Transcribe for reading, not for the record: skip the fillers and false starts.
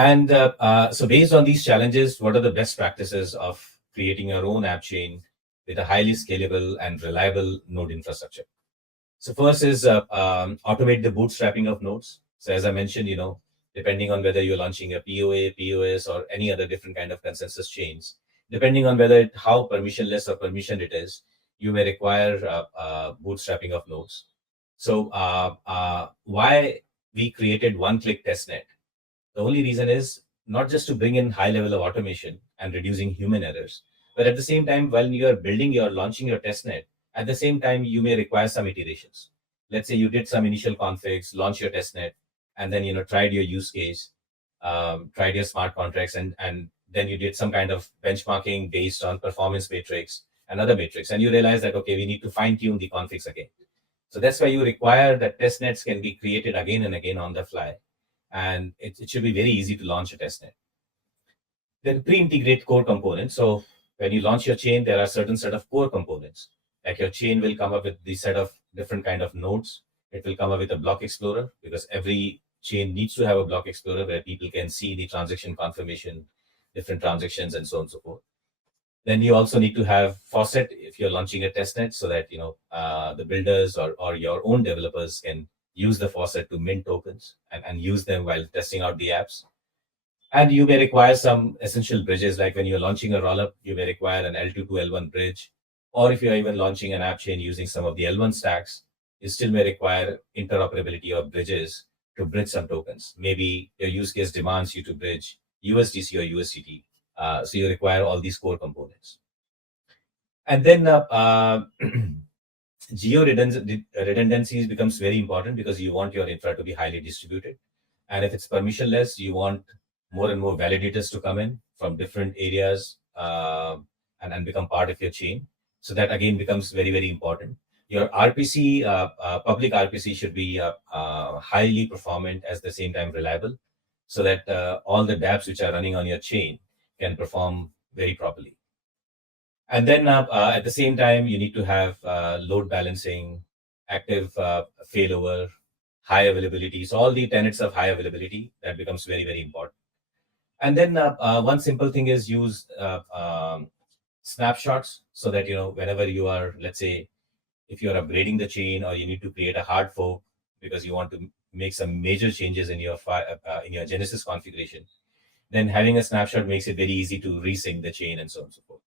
And so based on these challenges, what are the best practices of creating your own app chain with a highly scalable and reliable node infrastructure? So first is automate the bootstrapping of nodes. So as I mentioned, depending on whether you're launching a POA, POS, or any other different kind of consensus chains, depending on how permissionless or permissioned it is, you may require bootstrapping of nodes. So why we created one-click testnet? The only reason is not just to bring in high level of automation and reducing human errors, but at the same time, while you are launching your testnet, at the same time, you may require some iterations. Let's say you did some initial configs, launch your testnet, and then tried your use case, tried your smart contracts, and then you did some kind of benchmarking based on performance matrix and other metrics, and you realize that okay, we need to fine tune the configs again. So that's why you require that testnets can be created again and again on the fly, and it should be very easy to launch a testnet. Then pre-integrate core components. So when you launch your chain, there are certain set of core components. Like your chain will come up with the set of different kind of nodes. It will come up with a block explorer, because every chain needs to have a block explorer where people can see the transaction confirmation, different transactions, and so on and so forth. Then you also need to have faucet if you're launching a testnet, so that the builders or your own developers can use the faucet to mint tokens and use them while testing out the apps. And you may require some essential bridges, like when you're launching a rollup, you may require an L2 to L1 bridge. Or if you're even launching an app chain using some of the L1 stacks, you still may require interoperability of bridges to bridge some tokens. Maybe your use case demands you to bridge USDC or USDT. So you require all these core components. And then geo redundancies becomes very important, because you want your infra to be highly distributed. And if it's permissionless, you want more and more validators to come in from different areas and become part of your chain. So that again becomes very, very important. Your RPC, public RPC, should be highly performant, at the same time reliable, so that all the dApps which are running on your chain can perform very properly. And then at the same time, you need to have load balancing, active failover, high availability. So all the tenets of high availability, that becomes very, very important. And then one simple thing is use snapshots, so that whenever you are, let's say, if you're upgrading the chain, or you need to create a hard fork because you want to make some major changes in your Genesis configuration, then having a snapshot makes it very easy to resync the chain and so on and so forth.